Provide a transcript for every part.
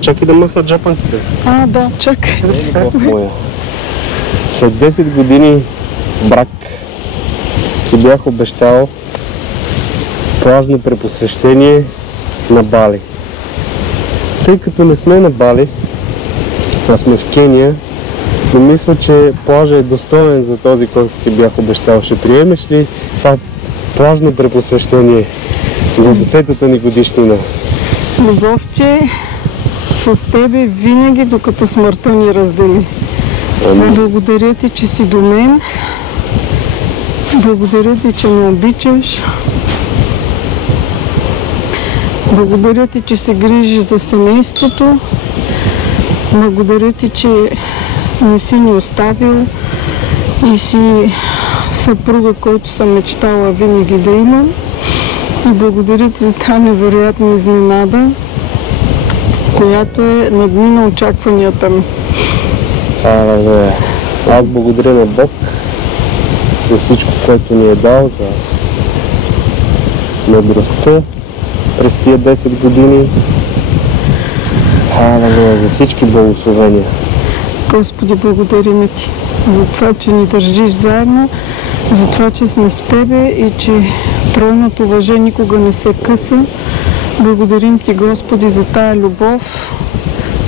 чакай да махнат джапанките. Да, чакай. След 10 години брак ти бях обещал плажно препосвещение на Бали. Тъй като не сме на Бали, а сме в Кения, но мисля, че плажа е достоен за този, който ти бях обещал. Ще приемеш ли това плажно препосвещение за 10-та ни годишнина? Любовче, с тебе винаги, докато смъртта ни раздели. Благодаря ти, че си до мен. Благодаря ти, че ме обичаш. Благодаря ти, че се грижиш за семейството. Благодаря ти, че не си ни оставил и си съпруга, който съм мечтала винаги да имам. И благодаря ти за тази невероятна изненада, която е надмина очакванията ми. Аз благодаря на Бог за всичко, което ни е дал, за мъдростта през тия 10 години. За всички благословения. Господи, благодарим ти за това, че ни държиш заедно, за това, че сме в тебе и че тройното въже никога не се къса. Благодарим ти, Господи, за тая любов,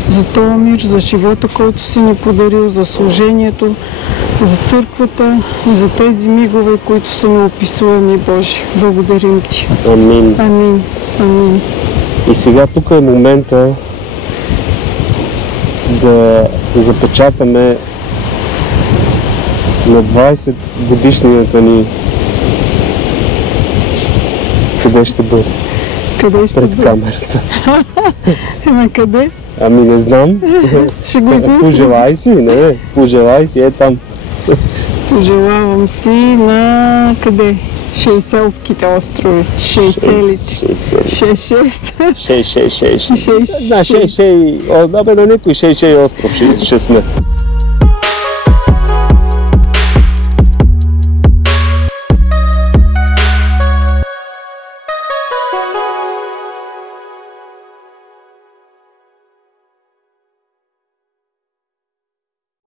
за този мир, за живота, който си ни подарил, за служението, за църквата и за тези мигове, които са неописуеми, Боже. Благодарим ти. Амин. Амин. Амин. И сега тук е момента да запечатаме на 20 годишнината ни. Къде ще бъде? Къде ще Пред камерата. Къде? Ами не знам. Ще го измислим. Пожелай си, не, пожелай си, е там. Пожелавам си на къде? Шейселските острови. Шейселите. Шей. На някой шей остров ще сме.